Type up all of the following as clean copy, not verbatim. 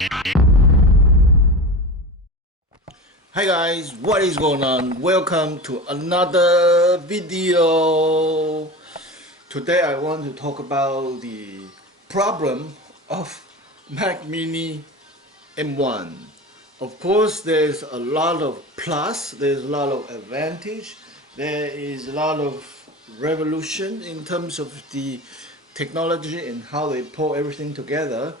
Hi guys, what is going on? Welcome to another video. Today I want to talk about the problem of Mac Mini M1. Of course, there's a lot of plus, there's a lot of advantage, there is a lot of revolution in terms of the technology and how they pull everything together.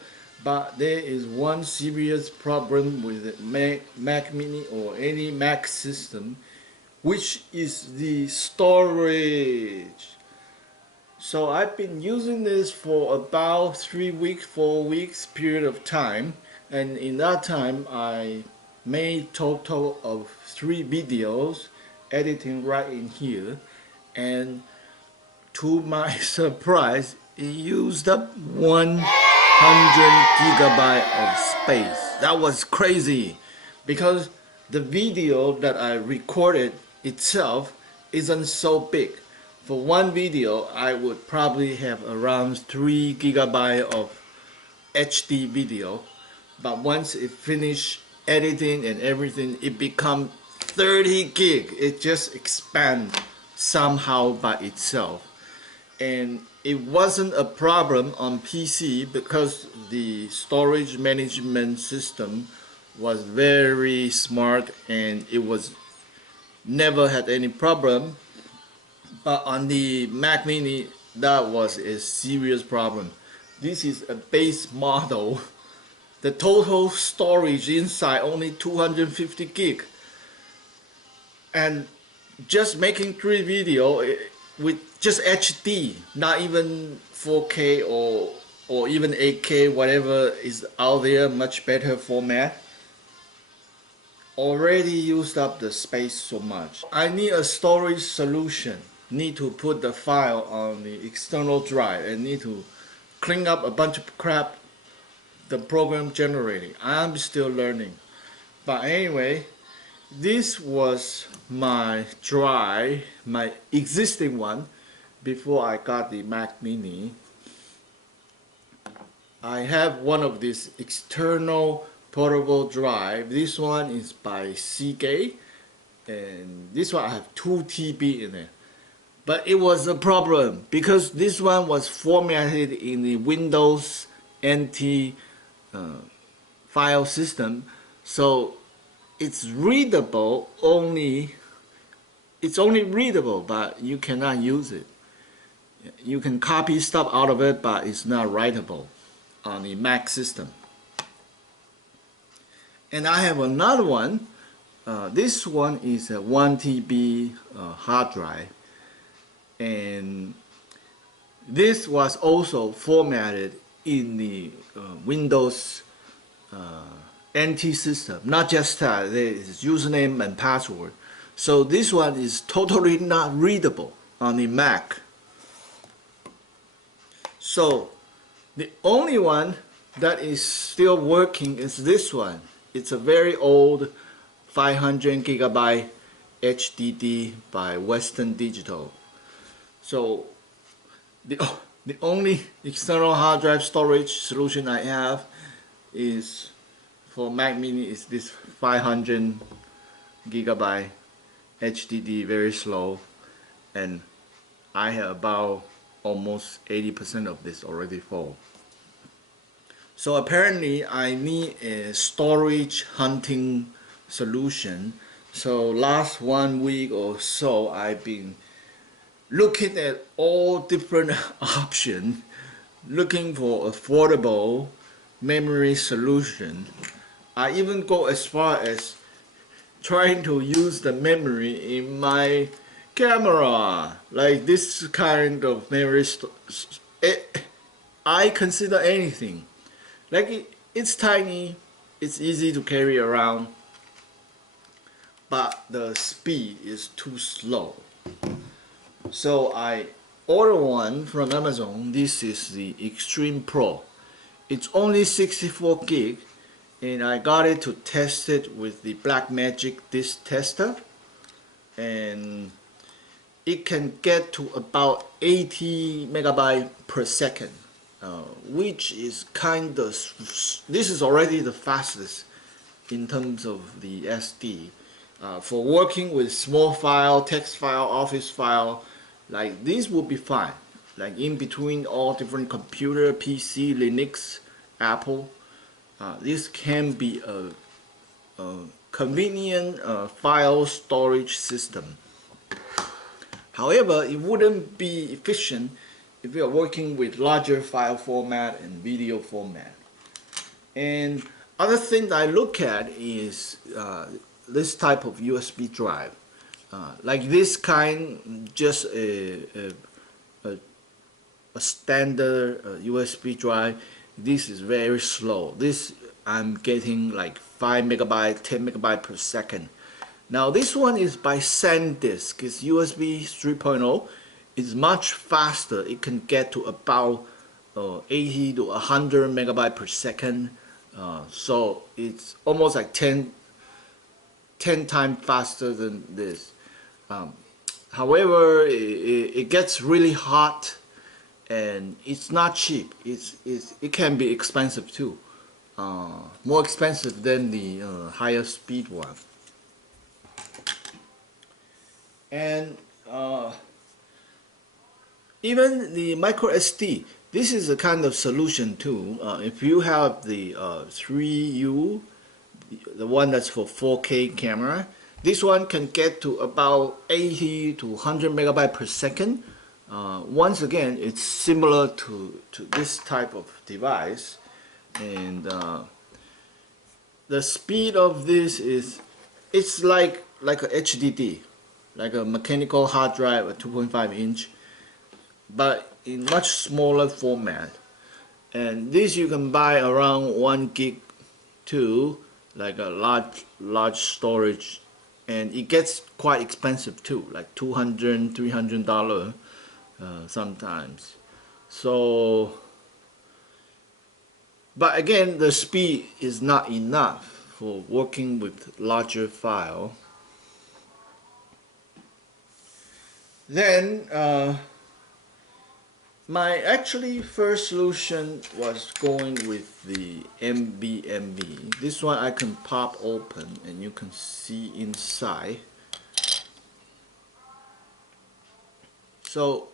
But there is one serious problem with the Mac Mini or any Mac system, which is the storage. So I've been using this for about 3 weeks, 4 weeks period of time, and in that time I made total of 3 videos editing right in here, and to my surprise it used up 100 gigabyte of space. That was crazy because the video that I recorded itself isn't so big. For one video, I would probably have around 3 gigabyte of HD video, but once it finished editing and everything, it become 30 gig. It just expand somehow by itself, and it wasn't a problem on PC because the storage management system was very smart and it was never had any problem. But on the Mac Mini, that was a serious problem. This is a base model. The total storage inside only 250 gig, and just making 3 video with just HD, not even 4K or even 8K, whatever is out there, much better format, already used up the space so much. I need a storage solution. Need to put the file on the external drive and need to clean up a bunch of crap the program generating. I'm still learning. But anyway, this was my drive, my existing one before I got the Mac Mini. I have one of these external portable drive. This one is by Seagate, and this one I have 2 TB in it. But it was a problem because this one was formatted in the Windows NT file system, so it's readable only. It's only readable, but you cannot use it. You can copy stuff out of it, but it's not writable on the Mac system. And I have another one. This one is a 1 TB hard drive, and this was also formatted in the Windows NT system. Not just that, there is username and password. So this one is totally not readable on the Mac. So the only one that is still working is this one. It's a very old 500 gigabyte HDD by Western Digital. So the only external hard drive storage solution I have is for Mac Mini is this 500 gigabyte HDD, very slow, and I have about almost 80% of this already full. So apparently I need a storage hunting solution. So last 1 week or so I've been looking at all different options, looking for affordable memory solution. I even go as far as trying to use the memory in my camera, like this kind of memory. I consider anything. Like it's tiny, it's easy to carry around, but the speed is too slow. So I ordered one from Amazon. This is the Extreme Pro. It's only 64 gig, and I got it to test it with the Blackmagic disk tester, and it can get to about 80 megabytes per second. which is kind of, this is already the fastest in terms of the SD. For working with small file, text file, office file, like this would be fine. Like in between all different computer, PC, Linux, Apple, this can be a convenient file storage system. However, it wouldn't be efficient if you are working with larger file format and video format. And other thing that I look at is this type of USB drive. Like this kind, just a standard USB drive, this is very slow. This I'm getting like 5 megabyte, 10 megabyte per second. Now this one is by SanDisk. It's USB 3.0. It's much faster. It can get to about 80 to 100 megabyte per second. So it's almost like 10 times faster than this. However, it gets really hot, and it's not cheap. It can be expensive too. More expensive than the higher speed one. And even the micro SD, this is a kind of solution too. If you have the 3U, the one that's for 4K camera, this one can get to about 80 to 100 megabyte per second. Once again, it's similar to this type of device, and the speed of this is, it's like a HDD, like a mechanical hard drive, a 2.5 inch, but in much smaller format. And this you can buy around 1 gig too, like a large storage, and it gets quite expensive too, like $200, $300 sometimes. So, but again, the speed is not enough for working with larger file. Then my actually first solution was going with the NVMe. This one I can pop open and you can see inside. So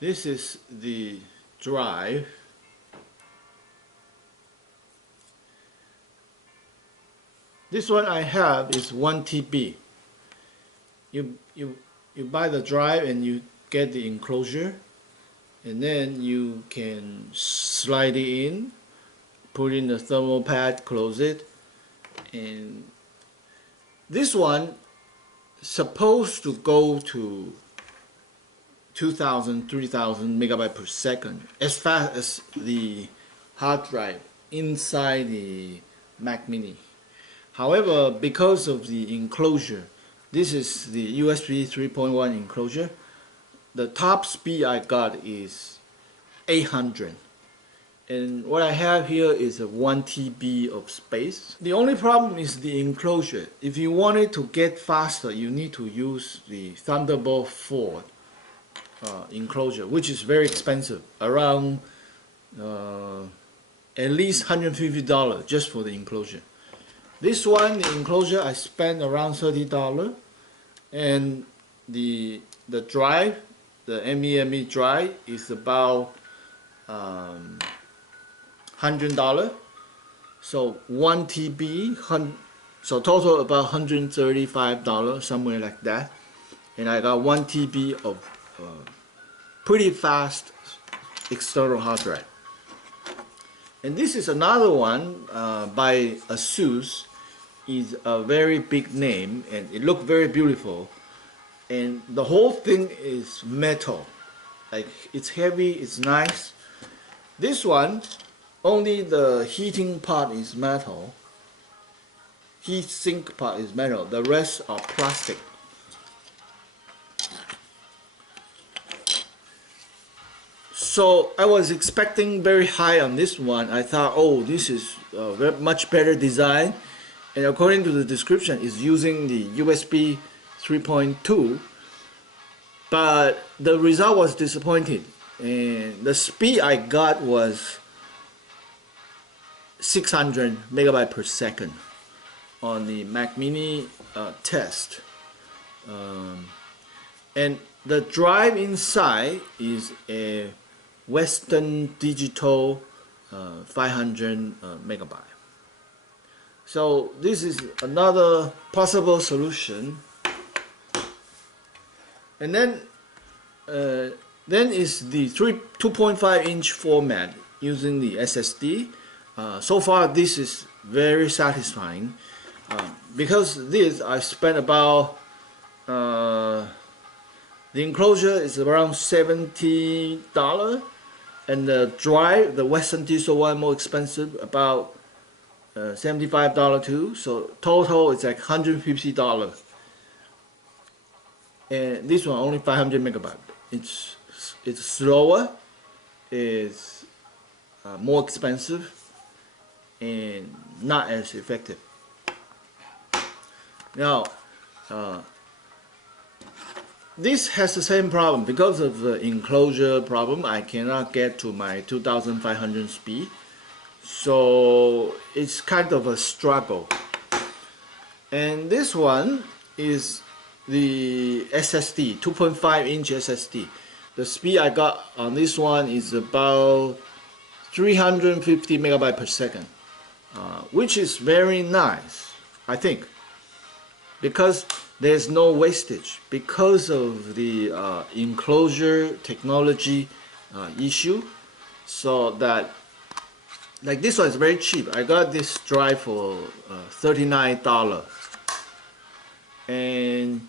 this is the drive. This one I have is 1 TB. You buy the drive and you get the enclosure, and then you can slide it in, put in the thermal pad, close it, and this one supposed to go to 2,000, 3,000 megabyte per second, as fast as the hard drive inside the Mac Mini. However, because of the enclosure, this is the USB 3.1 enclosure, the top speed I got is 800. And what I have here is a 1 TB of space. The only problem is the enclosure. If you want it to get faster, you need to use the Thunderbolt 4 enclosure, which is very expensive, around at least $150 just for the enclosure. This one, the enclosure, I spent around $30, and the drive, the NVMe drive, is about $100. So 1 TB, so total about $135, somewhere like that. And I got 1 TB of pretty fast external hard drive. And this is another one by ASUS. Is a very big name, and it looked very beautiful, and the whole thing is metal, like it's heavy, it's nice. This one, only the heating part is metal, heat sink part is metal, the rest are plastic. So I was expecting very high on this one. I thought, oh, this is a very much better design. And according to the description, it's using the USB 3.2, but the result was disappointing. and the speed I got was 600 megabyte per second on the Mac Mini test. And the drive inside is a Western Digital 500 megabyte. So this is another possible solution. And then is the 2.5-inch format using the SSD. So far this is very satisfying. Because this I spent about the enclosure is around $70, and the drive, the Western Digital one, more expensive, about $75 too. So total it's like $150. And this one only 500 megabyte. It's slower, it's more expensive, and not as effective. Now, this has the same problem. Because of the enclosure problem, I cannot get to my 2500 speed. So it's kind of a struggle. And this one is the SSD, 2.5-inch SSD. The speed I got on this one is about 350 megabyte per second, which is very nice, I think, because there's no wastage because of the enclosure technology issue. So that, like, this one is very cheap. I got this drive for $39, and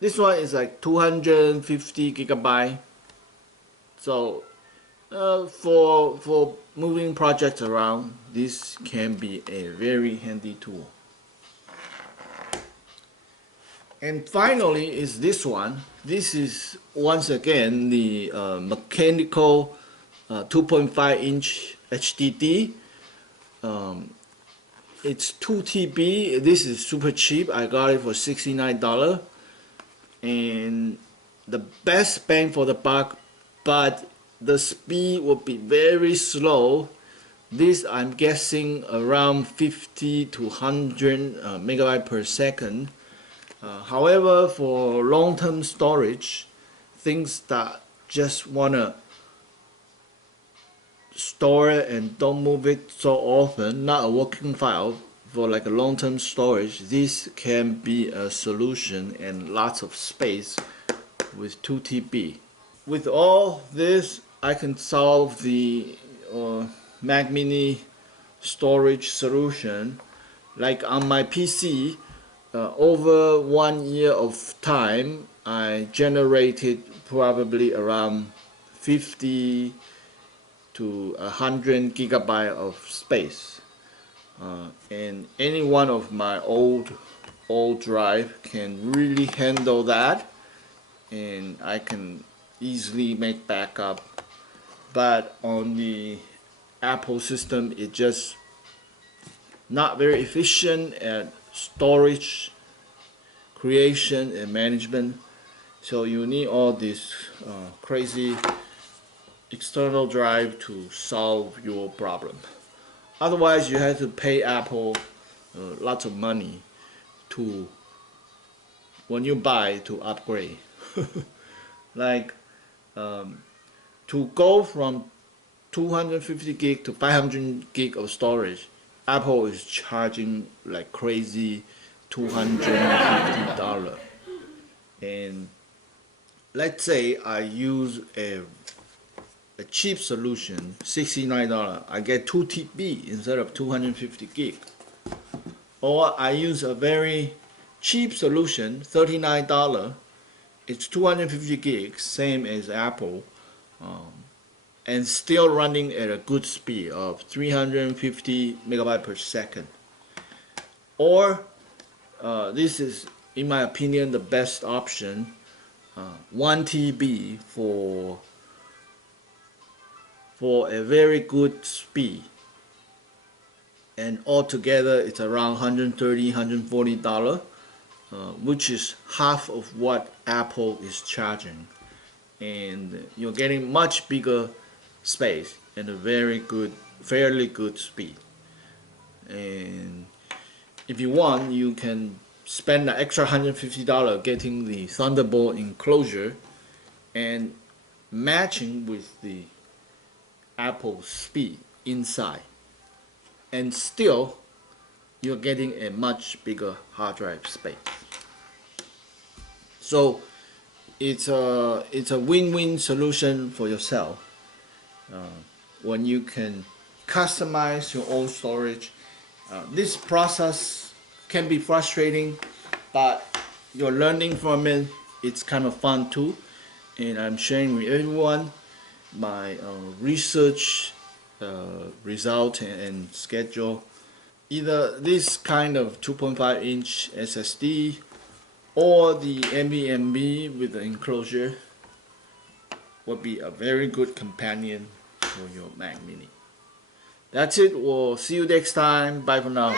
this one is like 250 gigabyte. So for moving projects around, this can be a very handy tool. And finally is this one. This is once again the mechanical 2.5-inch HDD. It's 2 TB. This is super cheap. I got it for $69, and the best bang for the buck, but the speed will be very slow. This I'm guessing around 50 to 100 megabyte per second. However, for long-term storage, things that just wanna store it and don't move it so often, not a working file, for like a long-term storage, this can be a solution and lots of space with 2 TB. With all this, I can solve the Mac Mini storage solution. Like on my PC, over 1 year of time, I generated probably around 50 to 100 gigabyte of space, and any one of my old drive can really handle that, and I can easily make backup. But on the Apple system, it just not very efficient at storage creation and management. So you need all this crazy external drive to solve your problem. Otherwise, you have to pay Apple lots of money to, when you buy, to upgrade. Like to go from 250 gig to 500 gig of storage, Apple is charging like crazy $250. And let's say I use a cheap solution, $69, I get 2 TB instead of 250 gig. Or I use a very cheap solution, $39, it's 250 gigs, same as Apple, and still running at a good speed of 350 megabyte per second. Or this is, in my opinion, the best option, 1 TB for a very good speed, and altogether it's around $130, $140. which is half of what Apple is charging, and you're getting much bigger space and a fairly good speed. And if you want, you can spend an extra $150 getting the Thunderbolt enclosure and matching with the Apple speed inside, and still you're getting a much bigger hard drive space. So it's a win-win solution for yourself when you can customize your own storage. This process can be frustrating, but you're learning from it. It's kind of fun too, and I'm sharing with everyone my research result and schedule. Either this kind of 2.5-inch SSD or the NVMe with the enclosure will be a very good companion for your Mac Mini. That's it. We'll see you next time. Bye for now.